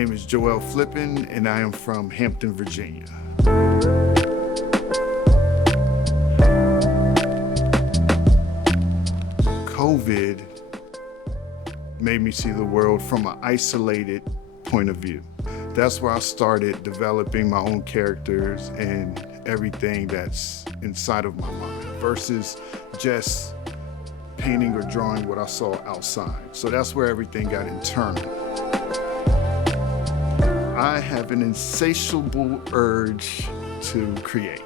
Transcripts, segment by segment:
name is Joel Flippen, and I am from Hampton, Virginia. COVID made me see the world from an isolated point of view. That's where I started developing my own characters and everything that's inside of my mind versus just painting or drawing what I saw outside. So that's where everything got internal. I have an insatiable urge to create.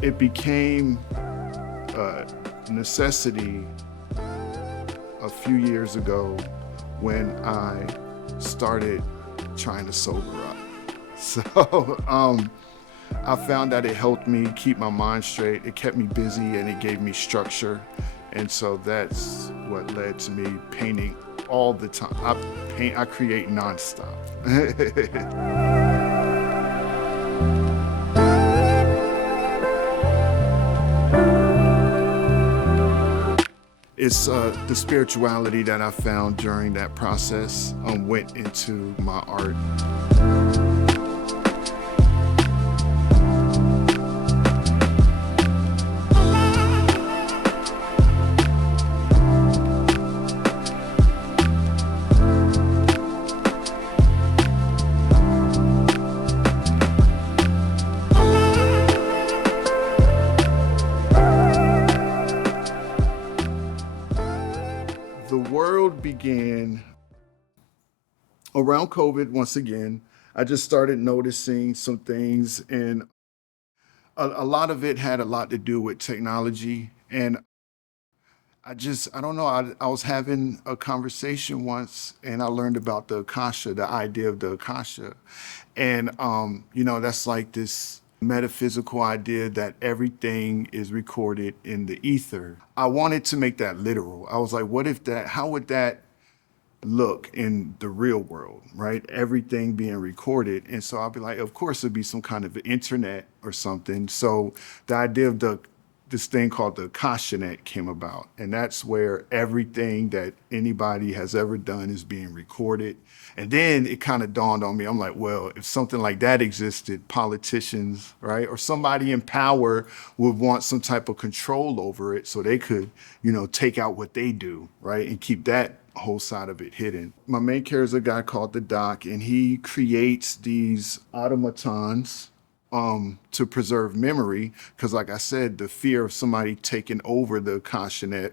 It became a necessity a few years ago when I started trying to sober up. So I found that it helped me keep my mind straight. It kept me busy and it gave me structure. And so that's what led to me painting all the time. I create nonstop. It's the spirituality that I found during that process went into my art. The world began around COVID once again. I just started noticing some things, and a lot of it had a lot to do with technology. And I don't know, I was having a conversation once and I learned about the Akasha, the idea of the Akasha. And, that's like this metaphysical idea that everything is recorded in the ether. I wanted to make that literal. I was like, how would that look in the real world, right? Everything being recorded. And so I'll be like, of course it'd be some kind of internet or something. So the idea of this thing called the Akashanet came about. And that's where everything that anybody has ever done is being recorded. And then it kind of dawned on me, I'm like, well, if something like that existed, politicians, right, or somebody in power would want some type of control over it so they could, take out what they do, right, and keep that whole side of it hidden. My main character is a guy called the Doc, and he creates these automatons to preserve memory, because like I said, the fear of somebody taking over the Akashanet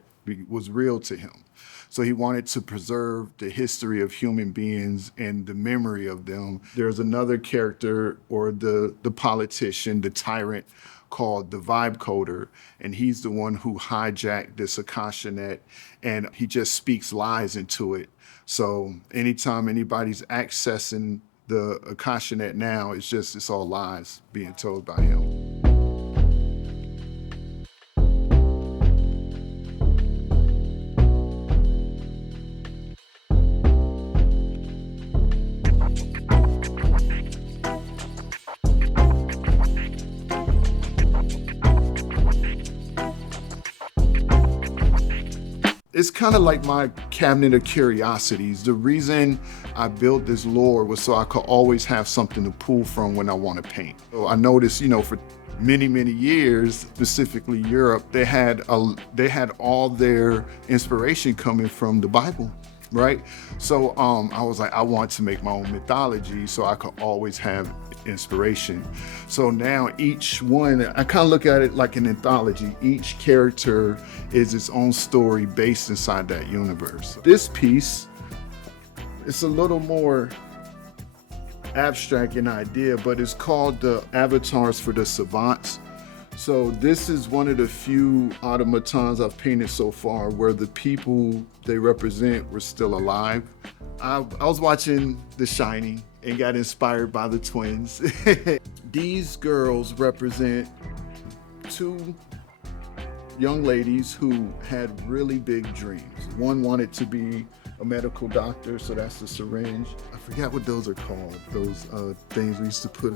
was real to him. So he wanted to preserve the history of human beings and the memory of them. There's another character, or the politician, the tyrant, called the Vibe Coder, and he's the one who hijacked this Akashanet, and he just speaks lies into it. So anytime anybody's accessing the Akashanet now, it's all lies being told by him. It's kind of like my cabinet of curiosities. The reason I built this lore was so I could always have something to pull from when I want to paint. So I noticed, for many, many years, specifically Europe, they had all their inspiration coming from the Bible, right? So I was like, I want to make my own mythology so I could always have inspiration. So now each one, I kind of look at it like an anthology. Each character is its own story based inside that universe. This piece, it's a little more abstract in idea, but it's called the Avatars for the Savants. So this is one of the few automatons I've painted so far where the people they represent were still alive. I was watching The Shining and got inspired by the twins. These girls represent two young ladies who had really big dreams. One wanted to be a medical doctor, so that's the syringe. I forgot what those are called, those things we used to put,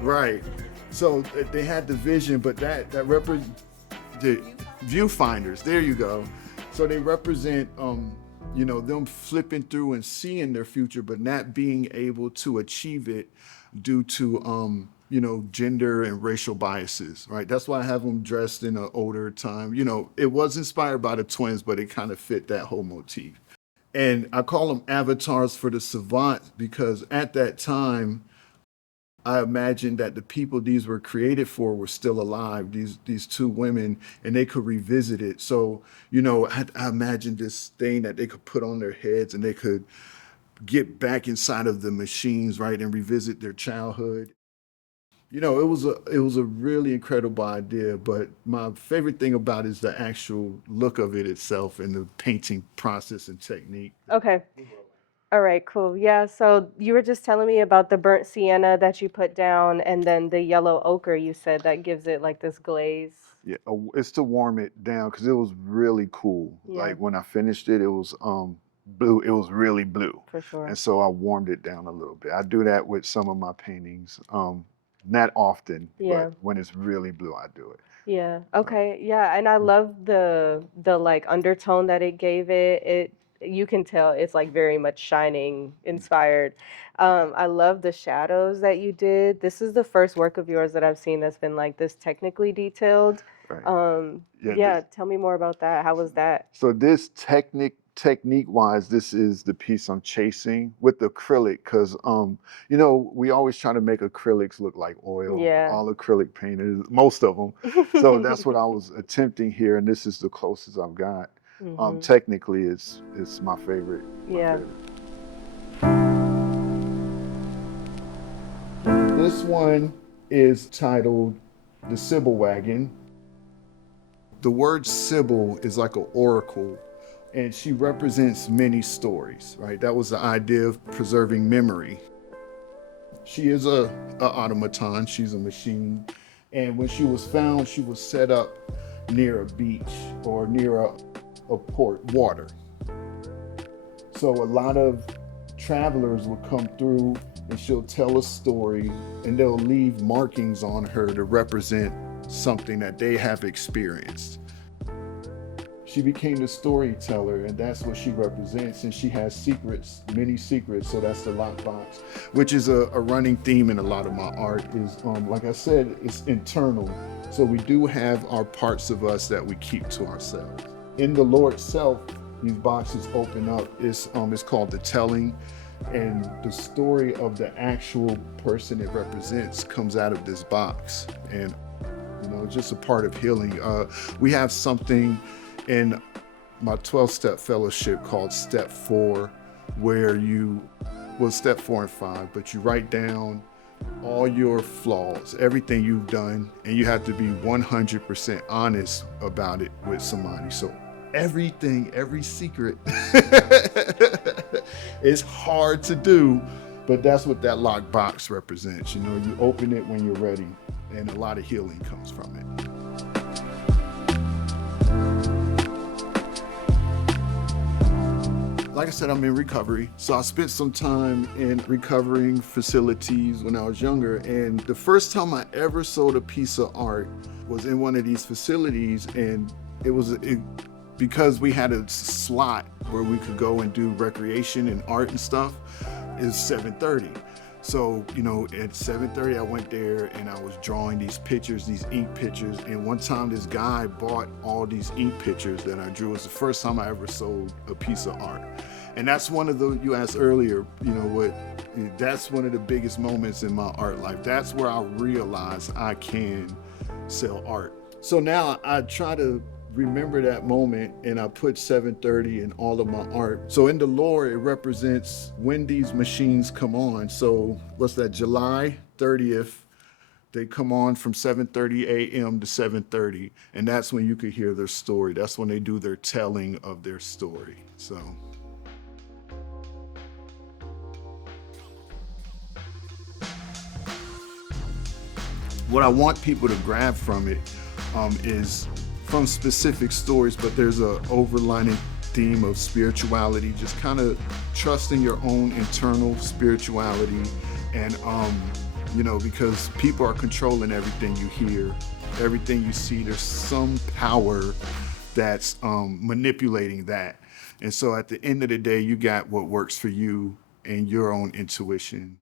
right. So they had the vision, but that represent the viewfinders, there you go. So they represent them flipping through and seeing their future, but not being able to achieve it due to, gender and racial biases, right? That's why I have them dressed in an older time. It was inspired by the twins, but it kind of fit that whole motif. And I call them avatars for the savant because at that time, I imagine that the people these were created for were still alive, these two women, and they could revisit it. So, I imagine this thing that they could put on their heads and they could get back inside of the machines, right, and revisit their childhood. It was a really incredible idea, but my favorite thing about it is the actual look of it itself and the painting process and technique. Okay. All right, cool. Yeah, so you were just telling me about the burnt sienna that you put down and then the yellow ochre you said that gives it like this glaze. Yeah, it's to warm it down because it was really cool. Yeah, Like when I finished it, it was blue. It was really blue, for sure. and so I warmed it down a little bit. I do that with some of my paintings. Not often, but Yeah. when it's really blue, I do it. Yeah. So Okay. Yeah, and I love the like undertone that it gave it. You can tell it's like very much shining inspired. I love the shadows that you did. This is the first work of yours that I've seen that's been like this technically detailed. right, yeah. Yeah, tell me more about that. How was that? So this technique wise, this is the piece I'm chasing with acrylic because we always try to make acrylics look like oil. Yeah. All acrylic painters, most of them. So that's what I was attempting here, and this is the closest I've got. Hmm. Technically, it's my favorite. My Yeah. favorite. This one is titled "The Sybil Wagon." The word Sybil is like an oracle, and she represents many stories, right? That was the idea of preserving memory. She is a automaton, she's a machine. And when she was found, she was set up near a beach or near a port, water. So a lot of travelers will come through and she'll tell a story and they'll leave markings on her to represent something that they have experienced. She became the storyteller, and that's what she represents. And she has secrets, many secrets. So that's the lockbox, which is a running theme in a lot of my art. Is like I said, it's internal. So we do have our parts of us that we keep to ourselves. In the lore itself, these boxes open up. It's called the telling, and the story of the actual person it represents comes out of this box, and it's just a part of healing. We have something in my 12-step fellowship called Step 4, where Step 4 and 5, but you write down all your flaws, everything you've done, and you have to be 100% honest about it with somebody. So everything, every secret is hard to do, but that's what that locked box represents. You open it when you're ready, and a lot of healing comes from it. Like I said, I'm in recovery. So I spent some time in recovering facilities when I was younger. And the first time I ever sold a piece of art was in one of these facilities. And because we had a slot where we could go and do recreation and art and stuff, is 7:30. So, at 7:30, I went there and I was drawing these pictures, these ink pictures. And one time this guy bought all these ink pictures that I drew. It was the first time I ever sold a piece of art. And that's one of you asked earlier, that's one of the biggest moments in my art life. That's where I realized I can sell art. So now I try to remember that moment, and I put 7:30 in all of my art. So in the lore, it represents when these machines come on. So what's that, July 30th, they come on from 7:30 a.m. to 7:30, and that's when you could hear their story. That's when they do their telling of their story. So. What I want people to grab from it is from specific stories, but there's a overlining theme of spirituality, just kind of trusting your own internal spirituality, and because people are controlling everything you hear, everything you see. There's some power that's manipulating that. And so at the end of the day, you got what works for you and your own intuition.